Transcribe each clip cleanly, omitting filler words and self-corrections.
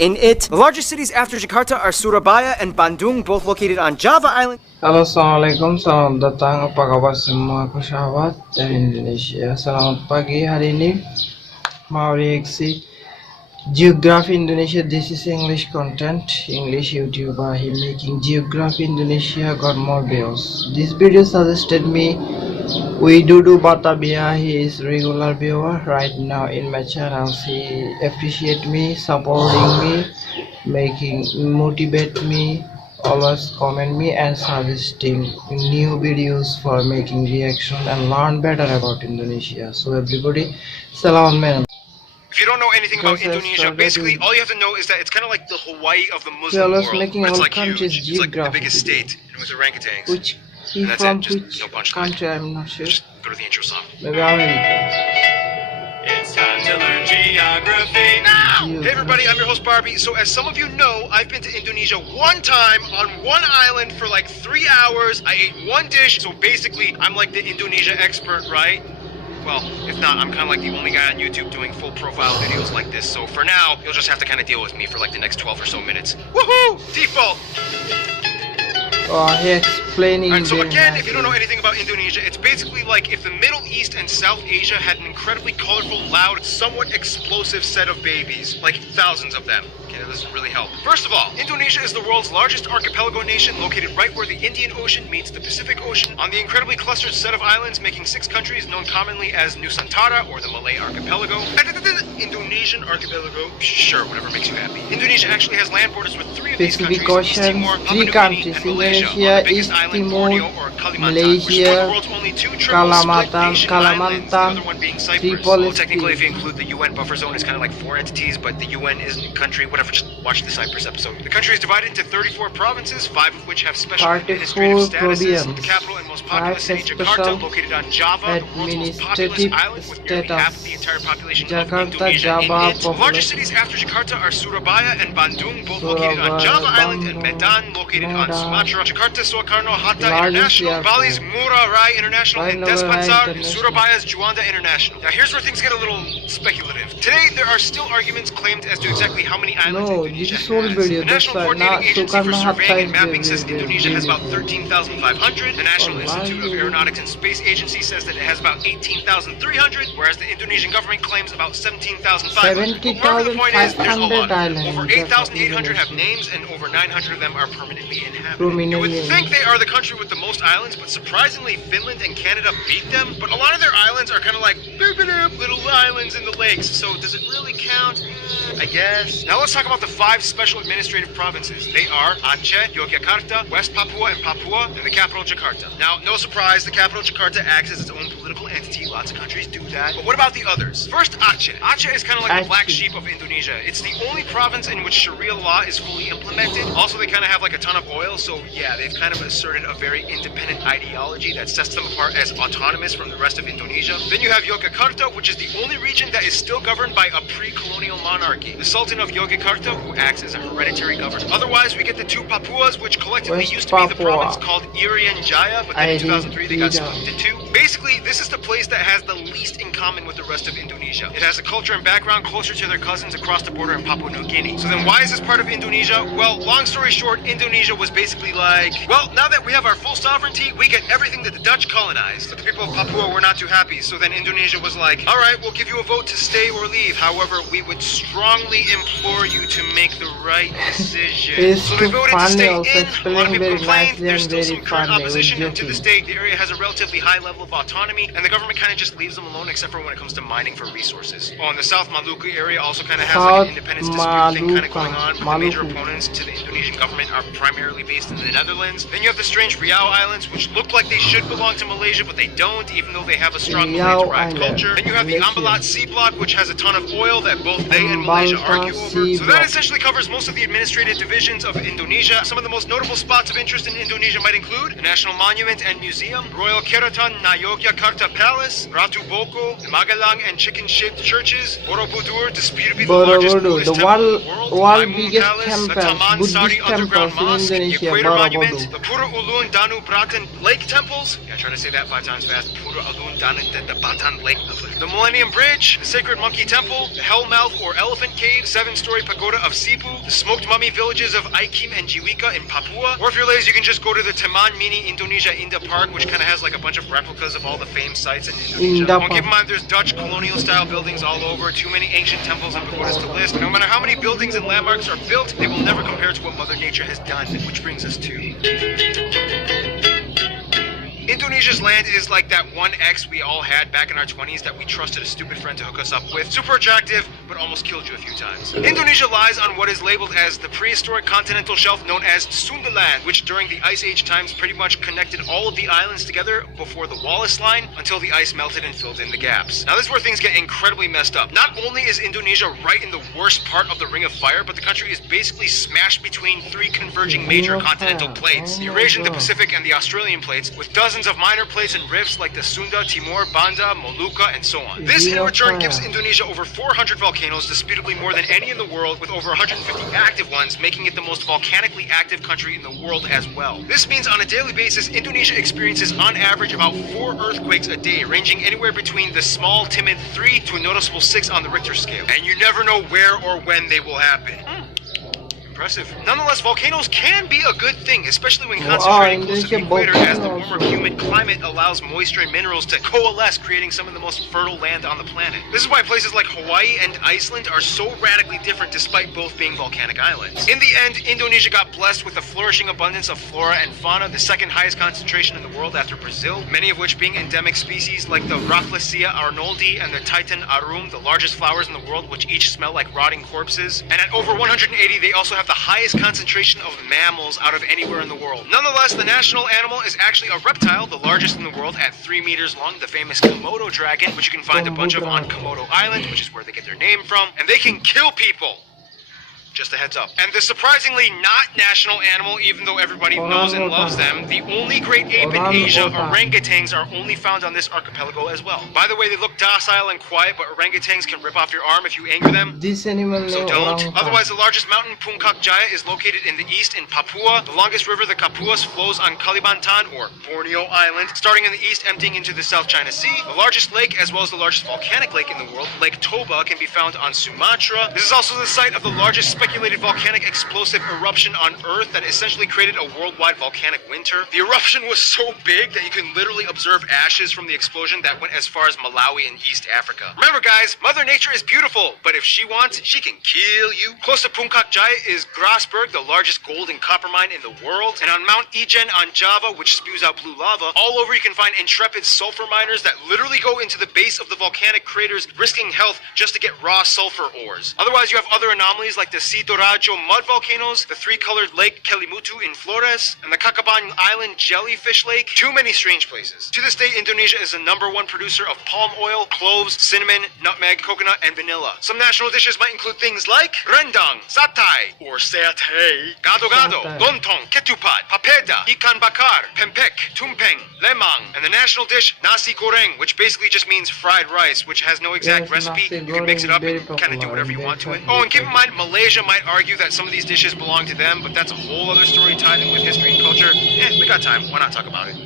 in it. The largest cities after Jakarta are Surabaya and Bandung, both located on Java Island. Halo, assalamualaikum, selamat datang. Apa kabar semua sahabat dari Indonesia? Selamat pagi. Hari ini mau reaksi Geography Indonesia. This is English content, English YouTuber. He making Geography Indonesia, got more views. This video suggested me Widudu Batavia. He is regular viewer right now in my channel. He appreciate me, supporting me, making motivate me, always comment me and suggesting new videos for making reaction and learn better about Indonesia. So everybody, salam man. If you don't know anything about Indonesia, basically all you have to know is that it's kind of like the Hawaii of the Muslim world. Making It's all like huge. countries It's like the geography. biggest state with orangutans. Which he And that's from it. Just which no punchline. country? I'm not sure. Just go to the intro song. Maybe America. It's time to learn geography now! Hey everybody, I'm your host Barbie. So as some of you know, I've been to Indonesia one time on one island for like 3 hours. I ate one dish, so basically I'm like the Indonesia expert, right? Well, if not, I'm kind of like the only guy on YouTube doing full profile videos like this. So for now, you'll just have to kind of deal with me for like the next 12 or so minutes. Woohoo! Default! Oh, he explaining. Alright, so very again, if you nicely. don't know anything about Indonesia, it's basically like if the Middle East and South Asia had an incredibly colorful, loud, somewhat explosive set of babies. Like thousands of them. Okay, that doesn't really help. First of all, Indonesia is the world's largest archipelago nation, located right where the Indian Ocean meets the Pacific Ocean, on the incredibly clustered set of islands, making 6 countries known commonly as Nusantara, or the Malay Archipelago. Indonesian Archipelago, sure, whatever makes you happy. Indonesia actually has land borders with 3 of these Pacific countries, East Ocean, Timor, 3 Papua New Guinea, countries, and Malaysia. On Indonesia, the biggest East island, Timor, Borneo, or Kalimantan, which is one of Malaysia, the world's only 2 triple split Asian islands, the other one being Cyprus. Triple Well, technically, if you include the UN buffer zone, it's kind of like 4 entities, but the UN isn't a country, whatever, just watch the Cyprus episode. The country is divided into 34 provinces, 5 of which have special 34 administrative statuses. provinces. The capital and most populous city, Five Jakarta, special located on Java, the world's most populous administrative island, with nearly half of the entire population Jakarta, of Indonesia Java in it. The population. largest cities after Jakarta are Surabaya and Bandung, both located on Surabaya, Java Island, and Bandung, Medan, located on Medan. Sumatra. Jakarta, Soekarno Hatta Largest International, airport. Bali's Ngurah Rai International, and Ngurah Rai Denpasar, International. Surabaya's Juanda International. Now here's where things get a little speculative. Today, there are still arguments claimed as to exactly how many islands No, Indonesia this is all has. video, The National that's why. Coordinating Now, Agency for Soekarno Hatta Surveying and is Mapping says very, Indonesia has about very 13,500. The National Oh, Institute of wow. Aeronautics and Space Agency says that it has about 18,300, whereas the Indonesian government claims about 17,500. But whatever the point is, there's a lot. 70,500 islands. Over 8,800 have names, and over 900 of them are permanently inhabited. Prominently You would think they are the country with the most islands, but surprisingly, Finland and Canada beat them. But a lot of their islands are kind of like little islands in the lakes. So does it really count? I guess. Now let's talk about the 5 special administrative provinces. They are Aceh, Yogyakarta, West Papua, and Papua, and the capital Jakarta. Now, no surprise, the capital Jakarta acts as its own political entity. Lots of countries do that. But what about the others? First, Aceh. Aceh is kind of like the black sheep of Indonesia. It's the only province in which Sharia law is fully implemented. Also, they kind of have like a ton of oil, so yeah, they've kind of asserted a very independent ideology that sets them apart as autonomous from the rest of Indonesia. Then you have Yogyakarta, which is the only region that is still governed by a pre-colonial monarchy. The Sultan of Yogyakarta, who acts as a hereditary governor. Otherwise, we get the 2 Papuas, which collectively West used to be the Papua. province called Irian Jaya, but then in 2003 they got split into 2. Basically, this is the place that has the least in common with the rest of Indonesia. It has a culture and background closer to their cousins across the border in Papua New Guinea. So then why is this part of Indonesia? Well, long story short, Indonesia was basically like, well, now that we have our full sovereignty, we get everything that the Dutch colonized. But the people of Papua were not too happy, so then Indonesia was like, alright, we'll give you a vote to stay or leave. However, we would strongly implore you to make the right decision. It's So they too voted to funny, stay also in. A lot of explaining people very complained. nicely There's and still very some current funny, opposition, and to joking. this day, the area has a relatively high level of autonomy, and the government kind of just leaves them alone except for when it comes to mining for resources. Oh, and the South Maluku area also kind of has like South an independence dispute thing kind of Maluku. going on, but the major Maluku. opponents to the Indonesian government are primarily based in the Netherlands. Then you have the strange Riau Islands, which look like they should belong to Malaysia, but they don't, even though they have a strong Riau Malay-derived Island. culture. Then you have the Malaysia. Ambalat Sea Block, which has a ton of oil that both they and Malaysia Ambalat argue over. Sea So that Block. essentially covers most of the administrative divisions of Indonesia. Some of the most notable spots of interest in Indonesia might include the National Monument and Museum, Royal Keraton Yogyakarta Jakarta Palace, Ratu Boko, the Magelang and chicken-shaped churches, Borobudur, disputed to be the largest Borobudur, Buddhist the temple in the world world, biggest Palace, the temples, Taman Buddhist Sari Underground temples in Mosque, the Indonesia, Equator Monument, Borobudur. the Pura Ulun Danu Bratan Lake temples. Yeah, try to say that 5 times fast. Pura Ulun Danu the Batan Lake. The Millennium Bridge, the Sacred Monkey Temple, the Hellmouth or Elephant Cave, 7-story pagoda of Sipu, the smoked mummy villages of Aikim and Jiwika in Papua. Or if you're lazy, you can just go to the Taman Mini Indonesia Indah Park, which kind of has like a bunch of replicas of all the famed sites in Indonesia. Indah Keep in mind, there's Dutch colonial-style buildings all over. Too many ancient temples and pagodas to list. No matter how many buildings and landmarks are built, they will never compare to what Mother Nature has done. Which brings us to Indonesia's land is like that one ex we all had back in our 20s that we trusted a stupid friend to hook us up with. Super attractive, but almost killed you a few times. Indonesia lies on what is labeled as the prehistoric continental shelf known as Sundaland, which during the Ice Age times pretty much connected all of the islands together before the Wallace Line until the ice melted and filled in the gaps. Now this is where things get incredibly messed up. Not only is Indonesia right in the worst part of the Ring of Fire, but the country is basically smashed between 3 converging major continental plates. The Eurasian, the Pacific, and the Australian plates, with dozens of minor plates and rifts like the Sunda, Timor, Banda, Molucca, and so on. This in return gives Indonesia over 400 volcanoes, disputably more than any in the world, with over 150 active ones, making it the most volcanically active country in the world as well. This means on a daily basis, Indonesia experiences on average about 4 earthquakes a day, ranging anywhere between the small, timid 3 to a noticeable 6 on the Richter scale. And you never know where or when they will happen. Impressive. Nonetheless, volcanoes can be a good thing, especially when concentrating close to the equator, as the warmer, humid climate allows moisture and minerals to coalesce, creating some of the most fertile land on the planet. This is why places like Hawaii and Iceland are so radically different despite both being volcanic islands. In the end, Indonesia got blessed with a flourishing abundance of flora and fauna, the second highest concentration in the world after Brazil, many of which being endemic species like the Rafflesia arnoldi and the Titan arum, the largest flowers in the world, which each smell like rotting corpses. And at over 180, they also have the highest concentration of mammals out of anywhere in the world. Nonetheless, the national animal is actually a reptile, the largest in the world at 3 meters long, the famous Komodo dragon, which you can find a bunch of on Komodo Island, which is where they get their name from, and they can kill people. Just a heads up. And the surprisingly not national animal, even though everybody knows and loves them, the only great ape in Asia, orangutans, are only found on this archipelago as well. By the way, they look docile and quiet, but orangutans can rip off your arm if you anger them. This animal So don't. Otherwise, the largest mountain, Puncak Jaya, is located in the east in Papua. The longest river, the Kapuas, flows on Kalimantan, or Borneo Island, starting in the east, emptying into the South China Sea. The largest lake, as well as the largest volcanic lake in the world, Lake Toba, can be found on Sumatra. This is also the site of the largest speculated volcanic explosive eruption on Earth that essentially created a worldwide volcanic winter. The eruption was so big that you can literally observe ashes from the explosion that went as far as Malawi in East Africa. Remember guys, Mother Nature is beautiful, but if she wants, she can kill you. Close to Puncak Jaya is Grasberg, the largest gold and copper mine in the world. And on Mount Ijen on Java, which spews out blue lava, all over you can find intrepid sulfur miners that literally go into the base of the volcanic craters, risking health just to get raw sulfur ores. Otherwise, you have other anomalies like the Sidorajo mud volcanoes, the 3-colored lake Kelimutu in Flores, and the Kakaban Island jellyfish lake. Too many strange places. To this day, Indonesia is the #1 producer of palm oil, cloves, cinnamon, nutmeg, coconut, and vanilla. Some national dishes might include things like rendang, satay, or satay, gado-gado, lontong, ketupat, papeda, ikan bakar, pempek, tumpeng, lemang, and the national dish nasi goreng, which basically just means fried rice, which has no exact recipe. You can mix it up and kind of do whatever you want to it. Oh, and keep in mind, Malaysia might argue that some of these dishes belong to them, but that's a whole other story tied in with history and culture. We got time. Why not talk about it?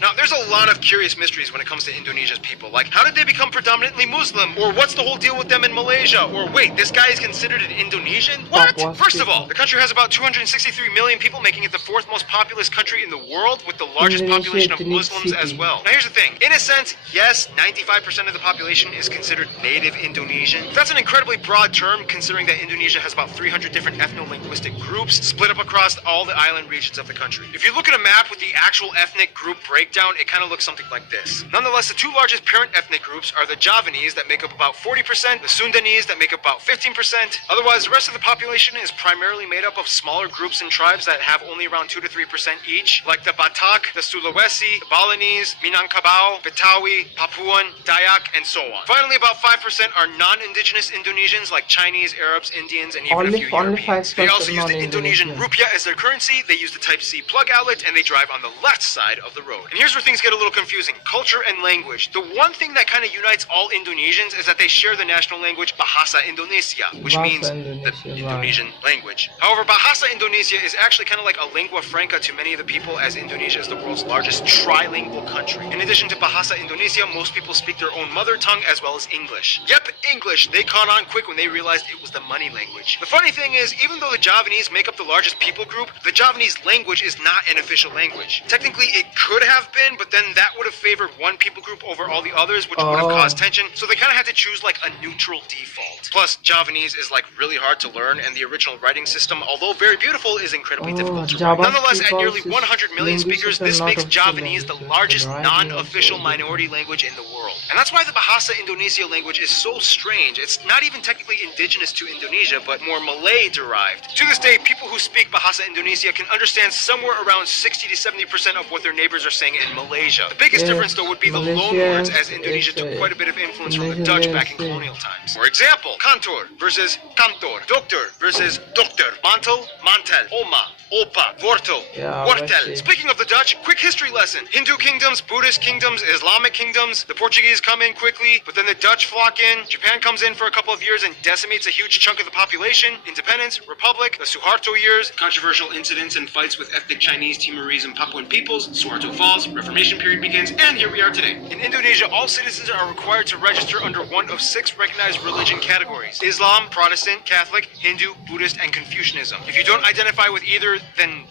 Now, there's a lot of curious mysteries when it comes to Indonesia's people. Like, how did they become predominantly Muslim? Or what's the whole deal with them in Malaysia? Or wait, this guy is considered an Indonesian? What? First of all, the country has about 263 million people, making it the 4th most populous country in the world, with the largest population of Muslims as well. Now, here's the thing. In a sense, yes, 95% of the population is considered native Indonesian. That's an incredibly broad term, considering that Indonesia has about 300 different ethno-linguistic groups split up across all the island regions of the country. If you look at a map with the actual ethnic group breakdown, it kind of looks something like this. Nonetheless, the 2 largest parent ethnic groups are the Javanese that make up about 40%, the Sundanese that make up about 15%. Otherwise, the rest of the population is primarily made up of smaller groups and tribes that have only around 2 to 3% each, like the Batak, the Sulawesi, the Balinese, Minangkabau, Betawi, Papuan, Dayak, and so on. Finally, about 5% are non-indigenous Indonesians like Chinese, Arabs, Indians, and even a few Europeans. They also use the Indonesian rupiah as their currency, they use the Type-C plug outlet, and they drive on the left side of the road. And here's where where things get a little confusing. Culture and language. The one thing that kind of unites all Indonesians is that they share the national language Bahasa Indonesia, which Bahasa means the Indonesia, Indonesian language. However, Bahasa Indonesia is actually kind of like a lingua franca to many of the people, as Indonesia is the world's largest trilingual country. In addition to Bahasa Indonesia, most people speak their own mother tongue as well as English. Yep, English. They caught on quick when they realized it was the money language. The funny thing is, even though the Javanese make up the largest people group, the Javanese language is not an official language. Technically, it could have been, but then that would have favored one people group over all the others, which would have caused tension, so they kind of had to choose like a neutral default. Plus, Javanese is like really hard to learn, and the original writing system, although very beautiful, is incredibly difficult to write. Nonetheless, at nearly 100 million speakers, this makes Javanese the largest non-official minority language in the world. And that's why the Bahasa Indonesia language is so strange. It's not even technically indigenous to Indonesia, but more Malay-derived. To this day, people who speak Bahasa Indonesia can understand somewhere around 60 to 70% of what their neighbors are saying in Malaysia. The biggest difference, though, would be the loan words, as Indonesia took quite a bit of influence from the Dutch back in colonial times. For example, kantor versus kantor, doctor versus dokter, mantel, mantel, oma, opa, wortel, wortel. Speaking of the Dutch, quick history lesson. Hindu kingdoms, Buddhist kingdoms, Islamic kingdoms. The Portuguese come in quickly, but then the Dutch flock in. Japan comes in for a couple of years and decimates a huge chunk of the population. Independence, Republic, the Suharto years, controversial incidents and fights with ethnic Chinese, Timorese, and Papuan peoples. Suharto falls, Reformation period begins, and here we are today. In Indonesia, all citizens are required to register under one of 6 recognized religion categories: Islam, Protestant, Catholic, Hindu, Buddhist, and Confucianism. If you don't identify with either, then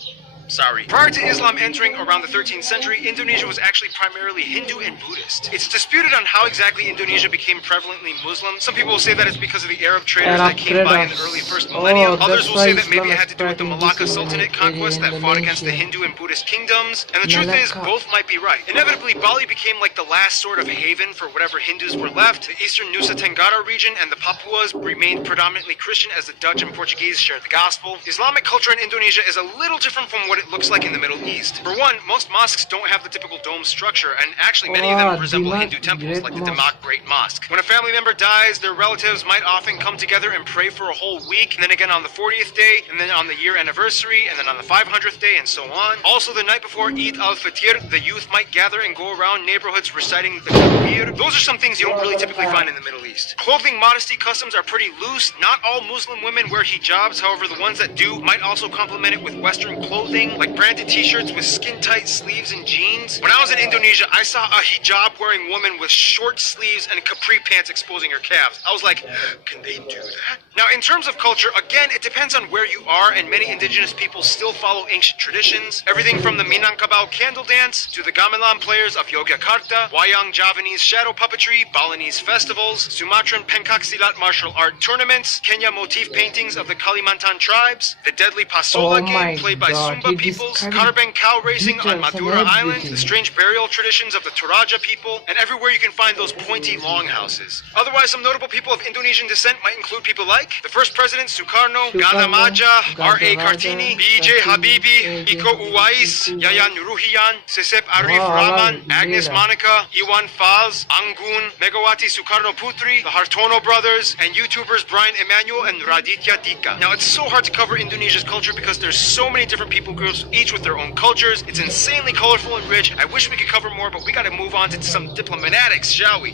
sorry. Prior to Islam entering around the 13th century, Indonesia was actually primarily Hindu and Buddhist. It's disputed on how exactly Indonesia became prevalently Muslim. Some people will say that it's because of the Arab traders that came by in the early first millennium. Others will say that maybe it had to do with the Malacca Sultanate conquest that fought against the Hindu and Buddhist kingdoms. And the truth is, both might be right. Inevitably, Bali became like the last sort of haven for whatever Hindus were left. The eastern Nusa Tenggara region and the Papuas remained predominantly Christian, as the Dutch and Portuguese shared the gospel. Islamic culture in Indonesia is a little different from what it looks like in the Middle East. For one, most mosques don't have the typical dome structure, and actually many of them resemble Hindu temples, like the Demak Great Mosque. When a family member dies, their relatives might often come together and pray for a whole week, and then again on the 40th day, and then on the year anniversary, and then on the 500th day, and so on. Also, the night before Eid al-Fitr, the youth might gather and go around neighborhoods reciting the Takbir. Those are some things you don't really typically find in the Middle East. Clothing modesty customs are pretty loose. Not all Muslim women wear hijabs, however, the ones that do might also complement it with Western clothing, like branded t-shirts with skin-tight sleeves and jeans. When I was in Indonesia, I saw a hijab-wearing woman with short sleeves and capri pants exposing her calves. I was like, can they do that? Now, in terms of culture, again, it depends on where you are, and many indigenous people still follow ancient traditions. Everything from the Minangkabau candle dance to the gamelan players of Yogyakarta, Wayang Javanese shadow puppetry, Balinese festivals, Sumatran pencak silat martial art tournaments, Kenya motif paintings of the Kalimantan tribes, the deadly Pasola game played by Sumba peoples, Carbang cow racing on Madura Island, the strange burial traditions of the Toraja people, and everywhere you can find those pointy longhouses. Otherwise, some notable people of Indonesian descent might include people like the first president Sukarno, Gada Maja, R.A. Kartini, B.J. Habibi, Iko Uwais, Yayan Ruhian, Sesep Arif Rahman, Agnes Monica, Iwan Faz, Anggun, Megawati Sukarno Putri, the Hartono brothers, and YouTubers Brian Emanuel and Raditya Dika. Now, it's so hard to cover Indonesia's culture because there's so many different people groups, each with their own cultures. It's insanely colorful and rich. I wish we could cover more, but we gotta move on to some diplomatics, shall we?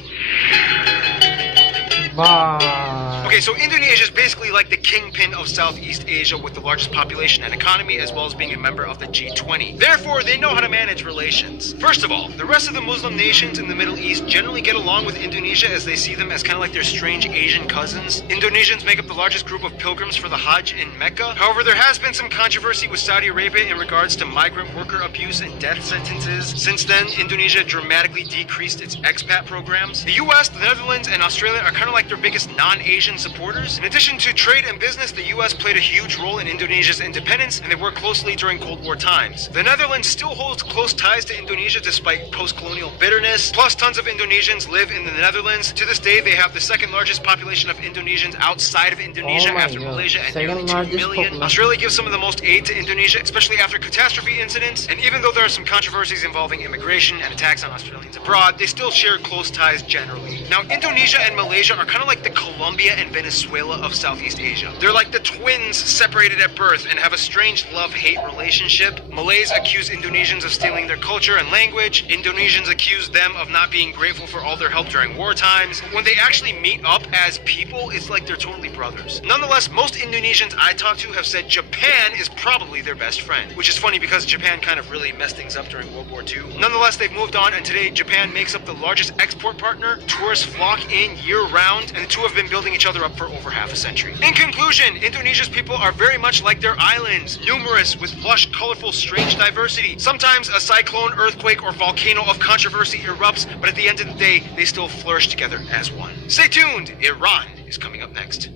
Bye. Okay, so Indonesia is basically like the kingpin of Southeast Asia with the largest population and economy, as well as being a member of the G20. Therefore, they know how to manage relations. First of all, the rest of the Muslim nations in the Middle East generally get along with Indonesia, as they see them as kind of like their strange Asian cousins. Indonesians make up the largest group of pilgrims for the Hajj in Mecca. However, there has been some controversy with Saudi Arabia in regards to migrant worker abuse and death sentences. Since then, Indonesia dramatically decreased its expat programs. The US, the Netherlands, and Australia are kind of like their biggest non-Asian supporters. In addition to trade and business, the US played a huge role in Indonesia's independence, and they worked closely during Cold War times. The Netherlands still holds close ties to Indonesia despite post-colonial bitterness. Plus, tons of Indonesians live in the Netherlands. To this day, they have the second largest population of Indonesians outside of Indonesia after Malaysia at nearly 2 million. Australia gives some of the most aid to Indonesia, especially after catastrophe incidents. And even though there are some controversies involving immigration and attacks on Australians abroad, they still share close ties generally. Now, Indonesia and Malaysia are kind of like the Colombia and and Venezuela of Southeast Asia. They're like the twins separated at birth and have a strange love-hate relationship. Malays accuse Indonesians of stealing their culture and language. Indonesians accuse them of not being grateful for all their help during war times. When they actually meet up as people, it's like they're totally brothers. Nonetheless, most Indonesians I talked to have said Japan is probably their best friend, which is funny because Japan kind of really messed things up during World War II. Nonetheless, they've moved on, and today Japan makes up the largest export partner. Tourists flock in year-round, and the two have been building each other up for over half a century. In conclusion, Indonesia's people are very much like their islands, numerous with lush, colorful, strange diversity. Sometimes a cyclone, earthquake, or volcano of controversy erupts, but at the end of the day, they still flourish together as one. Stay tuned, Iran is coming up next.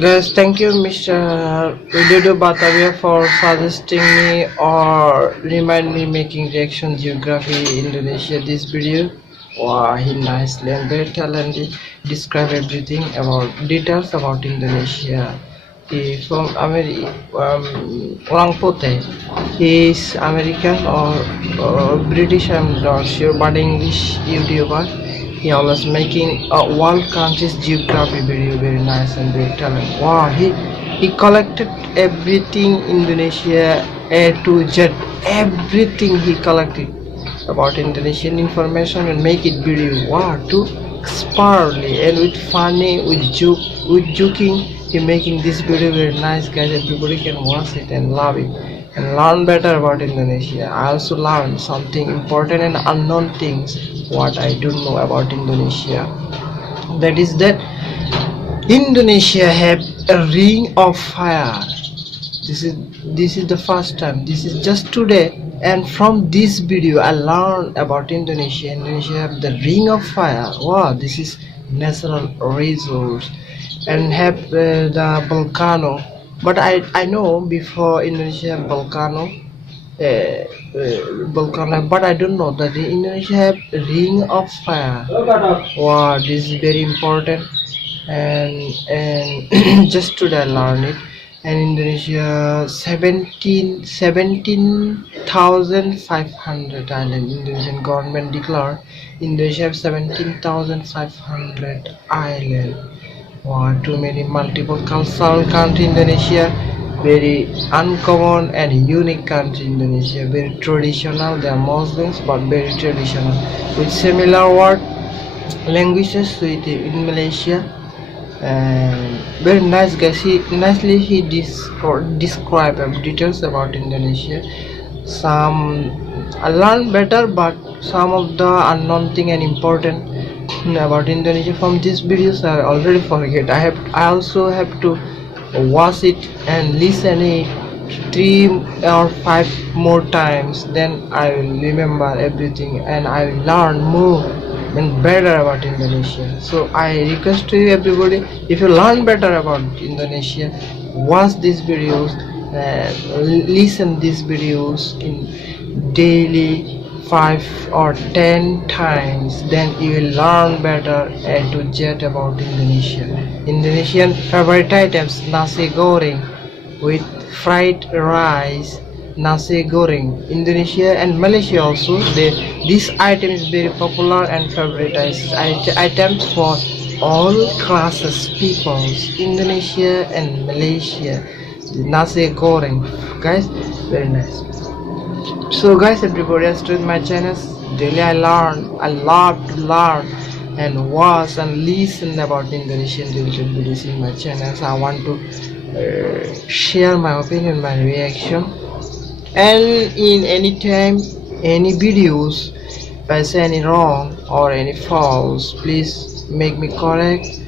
Guys, thank you Mr. Widodo Batavia for suggesting me or remind me making reaction geography Indonesia this video. Wow, he nicely and very talented describe everything about details about Indonesia. He from America, orang putih. He is American or British, I'm not sure, but English YouTuber. He always making a world countries geography video, very nice and very talented. Wow, he collected everything Indonesia A to Z, everything he collected about Indonesian information and make it video. Wow, too expertly and with funny, with joking, he making this video very nice, guys. Everybody can watch it and love it and learn better about Indonesia. I also learned something important and unknown things what I don't know about Indonesia. That is that Indonesia have a ring of fire. This is the first time. This is just today, and from this video I learned about Indonesia. Indonesia have the ring of fire. Wow, this is natural resource and have the volcano. But I know before Indonesia have volcano. But I don't know that Indonesia have ring of fire. Wow, this is very important, and just today I learned it. And Indonesia 17,500 island. Indonesian government declared Indonesia have 17,500 island. Wow, too many multiple cultural country Indonesia. Very uncommon and unique country Indonesia. Very traditional. They are Muslims but very traditional with similar word languages with in Malaysia. And very nice, guys. He describe details about Indonesia. Some I learned better, but some of the unknown thing and important about Indonesia from these videos I already forget. I also have to watch it and listen it 3 or 5 more times, then I will remember everything and I will learn more and better about Indonesia. So I request to you everybody, if you learn better about Indonesia, watch these videos and listen these videos in daily 5 or 10 times, then you will learn better A to Z about Indonesia. Indonesian favorite items: nasi goreng with fried rice, nasi goreng. Indonesia and Malaysia also, this item is very popular and favorite items for all classes peoples. Indonesia and Malaysia, nasi goreng, guys, very nice. So guys, everybody else to my channels, daily I love to learn and watch and listen about Indonesian related videos in my channels. I want to share my opinion, my reaction, and in any time, any videos, if I say any wrong or any false, please make me correct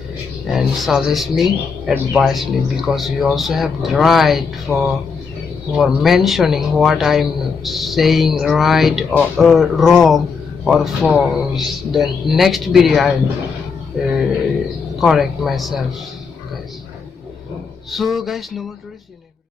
and suggest me, advise me, because you also have the right for mentioning what I'm saying right or wrong or false. Then next video I'll correct myself, guys. So guys, no more to